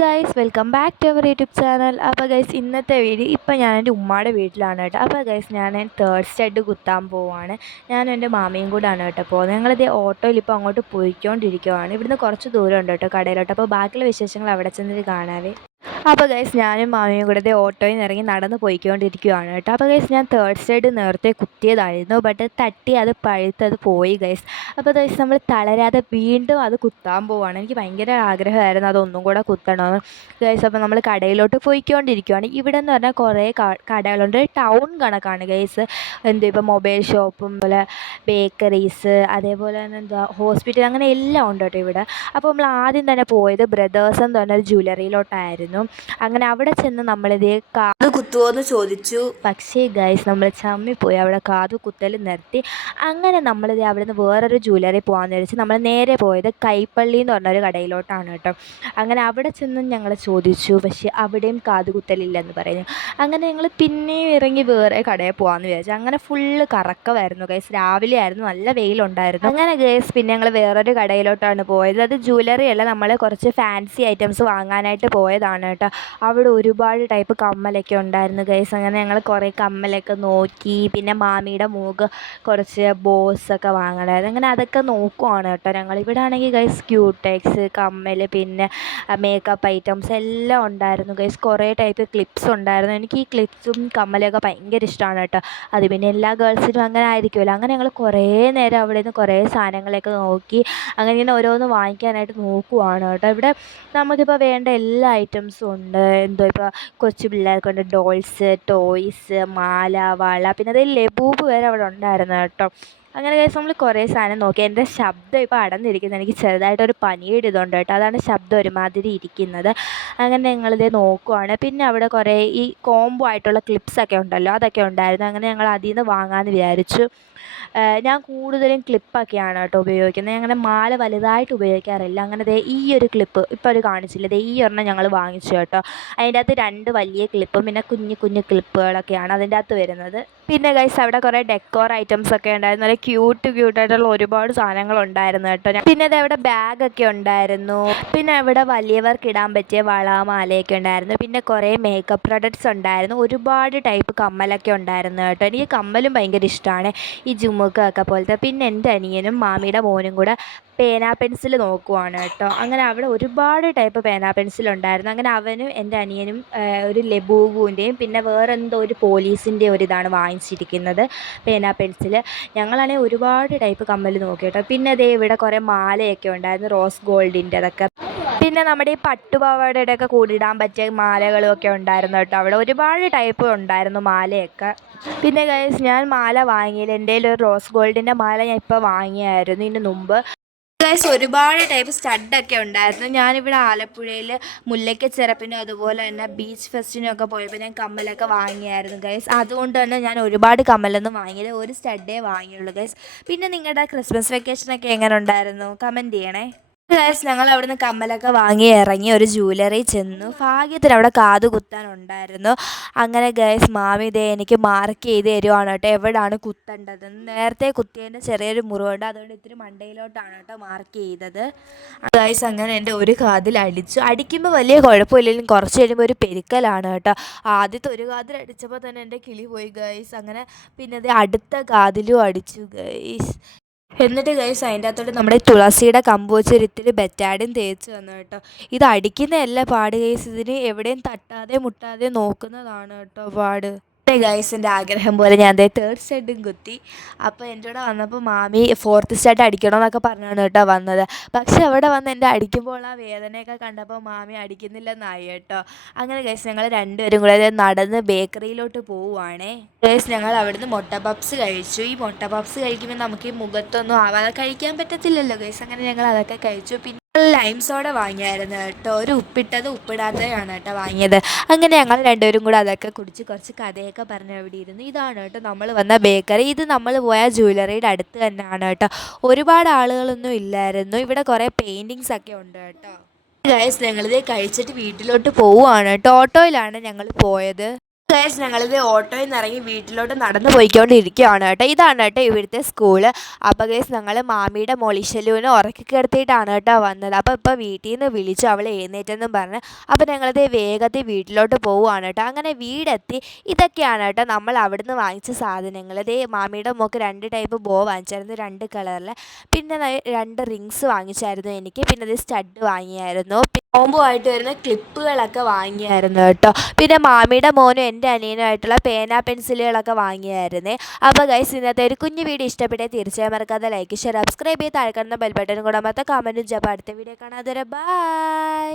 Guys welcome back to our YouTube channel അപ്പോൾ guys ഇന്നത്തെ video ഇപ്പോൾ ഞാൻ എന്റെ ഉമ്മയുടെ വീട്ടിലാണ് കേട്ടോ. അപ്പോൾ ഗൈസ് ഞാൻ തേർഡ് സ്റ്റഡ് കുത്താൻ പോവാണ്. ഞാനും എന്റെ മാമിയും കൂടാണ് കേട്ടോ പോകുന്നത്. ഞങ്ങളിത് ഓട്ടോയിൽ ഇപ്പോൾ അങ്ങോട്ട് പോയിക്കൊണ്ടിരിക്കുവാണ്. ഇവിടുന്ന് കുറച്ച് ദൂരം ഉണ്ട് കേട്ടോ കടയിലോട്ട്. അപ്പോൾ ബാക്കിയുള്ള വിശേഷങ്ങൾ അവിടെ ചെന്നിട്ട് കാണാവേ. അപ്പോൾ ഗൈസ് ഞാനും മാമിയും കൂടെ ഓട്ടോയിൽ നിന്ന് ഇറങ്ങി നടന്ന് പോയിക്കൊണ്ടിരിക്കുകയാണ് കേട്ടോ. അപ്പോൾ ഗൈസ് ഞാൻ തേർഡ് സൈഡ് നേരത്തെ കുത്തിയതായിരുന്നു ബട്ട് തട്ടി അത് പഴുത്തത് പോയി ഗൈസ് അപ്പോൾ ഗൈസ് നമ്മൾ തളരാതെ വീണ്ടും അത് കുത്താൻ പോവാണ്. എനിക്ക് ഭയങ്കര ആഗ്രഹമായിരുന്നു അതൊന്നും കൂടെ കുത്തണമെന്ന്. ഗൈസ് അപ്പോൾ നമ്മൾ കടയിലോട്ട് പോയിക്കൊണ്ടിരിക്കുകയാണ് ഇവിടെ എന്ന് പറഞ്ഞാൽ കുറേ കടകളുണ്ട്. ടൗൺ കണക്കാണ് ഗൈസ് എന്ത് ഇപ്പോൾ മൊബൈൽ ഷോപ്പും പോലെ ബേക്കറീസ് അതേപോലെ തന്നെ എന്താ ഹോസ്പിറ്റൽ അങ്ങനെ എല്ലാം ഉണ്ട് കേട്ടോ ഇവിടെ. അപ്പോൾ നമ്മൾ ആദ്യം തന്നെ പോയത് ബ്രദേഴ്സ് എന്ന് പറഞ്ഞ ഒരു ജ്വല്ലറിയിലോട്ടായിരുന്നു അങ്ങനെ അവിടെ ചെന്ന് നമ്മളിതേ കാത് കുത്തുമോയെന്ന് ചോദിച്ചു. പക്ഷേ ഗൈസ് നമ്മൾ ചമ്മി പോയി. അവിടെ കാത് കുത്തൽ നിർത്തി. അങ്ങനെ നമ്മളിത് അവിടെ നിന്ന് വേറൊരു ജ്വല്ലറി പോകാമെന്ന് വിചാരിച്ച് നമ്മൾ നേരെ പോയത് കൈപ്പള്ളി എന്ന് പറഞ്ഞൊരു കടയിലോട്ടാണ് കേട്ടോ. അങ്ങനെ അവിടെ ചെന്ന് ഞങ്ങൾ ചോദിച്ചു പക്ഷേ അവിടെയും കാത് കുത്തലില്ലെന്ന് പറയുന്നു അങ്ങനെ ഞങ്ങൾ പിന്നെയും ഇറങ്ങി വേറെ കടയിൽ പോകാമെന്ന് വിചാരിച്ചു. അങ്ങനെ ഫുള്ള് കറക്കമായിരുന്നു ഗൈസ് രാവിലെ ആയിരുന്നു നല്ല വെയിലുണ്ടായിരുന്നു. അങ്ങനെ ഗൈസ് പിന്നെ ഞങ്ങൾ വേറൊരു കടയിലോട്ടാണ് പോയത്. അത് ജ്വല്ലറി അല്ല. നമ്മൾ കുറച്ച് ഫാൻസി ഐറ്റംസ് വാങ്ങാനായിട്ട് പോയതാണ് കേട്ടോ. അവിടെ ഒരുപാട് ടൈപ്പ് കമ്മലൊക്കെ ഉണ്ടായിരുന്നു ഗൈസ് അങ്ങനെ ഞങ്ങൾ കുറേ കമ്മലൊക്കെ നോക്കി. പിന്നെ മാമിയുടെ മൂക്ക് കുറച്ച് ബോസൊക്കെ വാങ്ങണമായിരുന്നു അങ്ങനെ അതൊക്കെ നോക്കുവാണ് കേട്ടോ ഞങ്ങൾ ഇവിടെ ആണെങ്കിൽ ഗൈസ് ക്യൂടെക്സ് കമ്മൽ പിന്നെ മേക്കപ്പ് ഐറ്റംസ് എല്ലാം ഉണ്ടായിരുന്നു ഗൈസ് കുറേ ടൈപ്പ് ക്ലിപ്സ് ഉണ്ടായിരുന്നു. എനിക്ക് ഈ ക്ലിപ്സും കമ്മലൊക്കെ ഭയങ്കര ഇഷ്ടമാണ് കേട്ടോ. അത് പിന്നെ എല്ലാ ഗേൾസിനും അങ്ങനെ ആയിരിക്കുമല്ലോ അങ്ങനെ ഞങ്ങൾ കുറേ നേരം അവിടെ നിന്ന് കുറേ സാധനങ്ങളൊക്കെ നോക്കി. അങ്ങനെ ഇങ്ങനെ ഓരോന്ന് വാങ്ങിക്കാനായിട്ട് നോക്കുവാണ് കേട്ടോ. ഇവിടെ നമുക്കിപ്പോൾ വേണ്ട എല്ലാ ഐറ്റംസും ഉണ്ട്. എന്തോ ഇപ്പോൾ കൊച്ചു പിള്ളേർക്കുണ്ട് ഡോൾസ് ടോയ്സ് മാല വള. പിന്നെ അതേ ലബൂബ് വരെ അവിടെ ഉണ്ടായിരുന്നു കേട്ടോ. അങ്ങനെ കേസ് നമ്മൾ കുറേ സാധനം നോക്കി. എന്റെ ശബ്ദം ഇപ്പോൾ അടന്നിരിക്കുന്നത് എനിക്ക് ചെറുതായിട്ടൊരു പനിയുടെ ഇതുണ്ട് കേട്ടോ. അതാണ് ശബ്ദം ഒരുമാതിരി ഇരിക്കുന്നത്. അങ്ങനെ ഞങ്ങളിത് നോക്കുവാണ്. പിന്നെ അവിടെ കുറേ ഈ കോംബോ ആയിട്ടുള്ള ക്ലിപ്സൊക്കെ ഉണ്ടല്ലോ. അതൊക്കെ ഉണ്ടായിരുന്നു. അങ്ങനെ ഞങ്ങൾ അതിൽ നിന്ന് വാങ്ങാമെന്ന് വിചാരിച്ചു ഞാൻ കൂടുതലും ക്ലിപ്പൊക്കെയാണ് കേട്ടോ ഉപയോഗിക്കുന്നത്. അങ്ങനെ മാല വലുതായിട്ട് ഉപയോഗിക്കാറില്ല. അങ്ങനെ ദേ ഈ ഒരു ക്ലിപ്പ് ഇപ്പോൾ ഒരു കാണിച്ചില്ല? ദേ ഈ ഒരെണ്ണം ഞങ്ങൾ വാങ്ങിച്ചു കേട്ടോ. അതിന്റെ അകത്ത് രണ്ട് വലിയ ക്ലിപ്പും പിന്നെ കുഞ്ഞു കുഞ്ഞു ക്ലിപ്പുകളൊക്കെയാണ് അതിന്റെ അകത്ത് വരുന്നത്. പിന്നെ ഗൈസ് അവിടെ കുറേ ഡെക്കോർ ഐറ്റംസ് ഒക്കെ ഉണ്ടായിരുന്നു. നല്ല ക്യൂട്ട് ക്യൂട്ടായിട്ടുള്ള ഒരുപാട് സാധനങ്ങൾ ഉണ്ടായിരുന്നു കേട്ടോ. പിന്നെ അതവിടെ ബാഗൊക്കെ ഉണ്ടായിരുന്നു. പിന്നെ അവിടെ വലിയവർക്ക് ഇടാൻ പറ്റിയ വള മാലയൊക്കെ ഉണ്ടായിരുന്നു. പിന്നെ കുറേ മേക്കപ്പ് പ്രൊഡക്ട്സ് ഉണ്ടായിരുന്നു. ഒരുപാട് ടൈപ്പ് കമ്മലൊക്കെ ഉണ്ടായിരുന്നു കേട്ടോ. എനിക്ക് കമ്മലും ഭയങ്കര ഇഷ്ടമാണ്. ഈ ജുമുക്കൊക്കെ പോലത്തെ. പിന്നെ എന്റെ അനിയനും മാമിയുടെ മോനും കൂടെ പേന പെൻസിൽ നോക്കുവാണ് കേട്ടോ. അങ്ങനെ അവിടെ ഒരുപാട് ടൈപ്പ് പേന പെൻസിൽ ഉണ്ടായിരുന്നു. അങ്ങനെ അവനും എന്റെ അനിയനും ഒരു ലബൂബുവിന്റെയും പിന്നെ വേറെന്തോ ഒരു പോലീസിന്റെ ഒരു ഇതാണ് വാങ്ങിച്ചിരിക്കുന്നത് പേന പെൻസിൽ. ഞങ്ങളാണെങ്കിൽ ഒരുപാട് ടൈപ്പ് കമ്മൽ നോക്കി കേട്ടോ. പിന്നെ അതേ ഇവിടെ കുറേ മാലയൊക്കെ ഉണ്ടായിരുന്നു റോസ് ഗോൾഡിന്റെ അതൊക്കെ. പിന്നെ നമ്മുടെ ഈ പട്ടുപാവാടയുടെ ഒക്കെ കൂടിയിടാൻ പറ്റിയ മാലകളും ഒക്കെ ഉണ്ടായിരുന്നു കേട്ടോ. അവിടെ ഒരുപാട് ടൈപ്പ് ഉണ്ടായിരുന്നു മാലയൊക്കെ. പിന്നെ ഗൈസ് ഞാൻ മാല വാങ്ങിയില്ല. എന്റെ ഒരു റോസ് ഗോൾഡിന്റെ മാല ഞാൻ ഇപ്പോൾ വാങ്ങിയായിരുന്നു. ഇതിന് മുമ്പ് ഗൈസ് ഒരുപാട് ടൈപ്പ് സ്റ്റഡൊക്കെ ഉണ്ടായിരുന്നു. ഞാനിവിടെ ആലപ്പുഴയിൽ മുല്ലയ്ക്ക ചെറപ്പിനും അതുപോലെ തന്നെ ബീച്ച് ഫെസ്റ്റിനും ഒക്കെ പോയപ്പോൾ ഞാൻ കമ്മലൊക്കെ വാങ്ങിയായിരുന്നു ഗൈസ് അതുകൊണ്ട് തന്നെ ഞാൻ ഒരുപാട് കമ്മലൊന്നും വാങ്ങിയില്ല. ഒരു സ്റ്റഡേ വാങ്ങിയുള്ളൂ ഗൈസ് പിന്നെ നിങ്ങളുടെ ക്രിസ്മസ് വെക്കേഷനൊക്കെ എങ്ങനെ ഉണ്ടായിരുന്നു? കമന്റ് ചെയ്യണേ. ഗൈസ് ഞങ്ങൾ അവിടുന്ന് കമ്മലൊക്കെ വാങ്ങി ഇറങ്ങി ഒരു ജ്വല്ലറി ചെന്നു. ഭാഗ്യത്തിന് അവിടെ കാത് കുത്താനുണ്ടായിരുന്നു അങ്ങനെ ഗൈസ് മാമി ഇതേ എനിക്ക് മാർക്ക് ചെയ്ത് തരുവാണ് കേട്ടോ. എവിടെയാണ് കുത്തേണ്ടത്? നേരത്തെ കുത്തിയതിന്റെ ചെറിയൊരു മുറിവുണ്ട്. അതുകൊണ്ട് ഇത്തിരി മണ്ടയിലോട്ടാണ് കേട്ടോ മാർക്ക് ചെയ്തത്. ഗൈസ് അങ്ങനെ എന്റെ ഒരു കാതിൽ അടിച്ചു. അടിക്കുമ്പോൾ വലിയ കുഴപ്പമില്ലെങ്കിലും കുറച്ച് കഴിയുമ്പോൾ ഒരു പെരുക്കലാണ് കേട്ടോ. ആദ്യത്തെ ഒരു കാതിൽ അടിച്ചപ്പോൾ തന്നെ എന്റെ കിളി പോയി ഗൈസ് അങ്ങനെ പിന്നെ അടുത്ത കാതിലും അടിച്ചു ഗൈസ് എന്നിട്ട് ഗൈസ് അതിന്റെ അകത്തോട്ട് നമ്മുടെ തുളസിയുടെ കമ്പ് വെച്ച് ഇത്തിരി ബെറ്റാഡിൻ തേച്ച് തന്നു കേട്ടോ. ഇത് അടിക്കുന്നതല്ല പാട് ഗൈസ് ഇതിന് എവിടെയും തട്ടാതെ മുട്ടാതെ നോക്കുന്നതാണ് കേട്ടോ പാട്. ഗൈസിന്റെ ആഗ്രഹം പോലെ ഞാൻ അതേ തേർഡ് സ്റ്റഡും കുത്തി. അപ്പോൾ എന്റെ കൂടെ വന്നപ്പോൾ മാമി ഫോർത്ത് സ്റ്റഡ് അടിക്കണമെന്നൊക്കെ പറഞ്ഞാണ് കേട്ടോ വന്നത്. പക്ഷെ അവിടെ വന്ന് എന്റെ അടിക്കുമ്പോൾ ആ വേദനയൊക്കെ കണ്ടപ്പോൾ മാമി അടിക്കുന്നില്ലെന്നായി കേട്ടോ. അങ്ങനെ ഗൈസ് ഞങ്ങൾ രണ്ടുപേരും കൂടെ നടന്ന് ബേക്കറിയിലോട്ട് പോവുകയാണേ ഗൈസ് ഞങ്ങൾ അവിടുന്ന് മുട്ട പപ്സ് കഴിച്ചു. ഈ മുട്ട പപ്സ് കഴിക്കുമ്പോൾ നമുക്ക് ഈ മുഖത്തൊന്നും ആവാതെ കഴിക്കാൻ പറ്റത്തില്ലല്ലോ ഗൈസ് അങ്ങനെ ഞങ്ങൾ അതൊക്കെ കഴിച്ചു. പിന്നെ ലൈം സോഡ വാങ്ങിയായിരുന്നു കേട്ടോ. ഒരു ഉപ്പിട്ടത് ഉപ്പിടാത്തതാണ് കേട്ടോ വാങ്ങിയത്. അങ്ങനെ ഞങ്ങൾ രണ്ടുപേരും കൂടെ അതൊക്കെ കുടിച്ച് കുറച്ച് കഥയൊക്കെ പറഞ്ഞ് അവിടെ ഇരുന്നു ഇതാണ് കേട്ടോ നമ്മൾ വന്ന ബേക്കറി. ഇത് നമ്മൾ പോയ ജ്വല്ലറിയുടെ അടുത്ത് തന്നെയാണ് കേട്ടോ. ഒരുപാട് ആളുകളൊന്നും ഇല്ലായിരുന്നു. ഇവിടെ കുറേ പെയിന്റിങ്സ് ഒക്കെ ഉണ്ട് കേട്ടോ. ഗൈസ് ഞങ്ങളിത് കഴിച്ചിട്ട് വീട്ടിലോട്ട് പോവുകയാണ് കേട്ടോ. ഓട്ടോയിലാണ് ഞങ്ങൾ പോയത്. ഗൈസ് ഞങ്ങളിത് ഓട്ടോയിൽ നിന്ന് ഇറങ്ങി വീട്ടിലോട്ട് നടന്നു പോയിക്കൊണ്ടിരിക്കുകയാണ് കേട്ടോ. ഇതാണ് കേട്ടോ ഇവിടുത്തെ സ്കൂൾ അപ്പോൾ ഗൈസ് ഞങ്ങൾ മാമിയുടെ മൊളിശലുവിനെ ഉറക്കി കിടത്തിയിട്ടാണ് കേട്ടോ വന്നത്. അപ്പോൾ ഇപ്പോൾ വീട്ടിൽ നിന്ന് വിളിച്ചു അവൾ എഴുന്നേറ്റെന്നും പറഞ്ഞ്. അപ്പോൾ ഞങ്ങളിത് വേഗത്തിൽ വീട്ടിലോട്ട് പോവുകയാണ് കേട്ടോ. അങ്ങനെ വീടെത്തി ഇതൊക്കെയാണ് കേട്ടോ നമ്മൾ അവിടുന്ന് വാങ്ങിച്ച സാധനങ്ങൾ. ഇതേ മാമിയുടെ മോക്ക് രണ്ട് ടൈപ്പ് ബോ വാങ്ങിച്ചായിരുന്നു രണ്ട് കളറിൽ പിന്നെ രണ്ട് റിങ്സ് വാങ്ങിച്ചായിരുന്നു എനിക്ക്. പിന്നെ ഇത് സ്റ്റഡ് വാങ്ങിയായിരുന്നു. കോംബോ ആയിട്ട് വരുന്ന ക്ലിപ്പുകളൊക്കെ വാങ്ങിയായിരുന്നു കേട്ടോ. പിന്നെ മാമിയുടെ മോനും എന്റെ അനിയനുമായിട്ടുള്ള പേന പെൻസിലുകളൊക്കെ വാങ്ങിയായിരുന്നേ. അപ്പോൾ ഗൈസ് ഇന്നത്തെ ഒരു കുഞ്ഞു വീഡിയോ ഇഷ്ടപ്പെട്ടേ തീർച്ചയായും മറക്കാതെ ലൈക്ക് ഷെയർ സബ്സ്ക്രൈബ് ചെയ്ത് താഴെ കാണുന്ന ബെൽ കൂടാമത്തെ കൂടെ മൊത്തം കമന്റും ജപ്പം അടുത്ത വീഡിയോ കാണാതെ ബൈ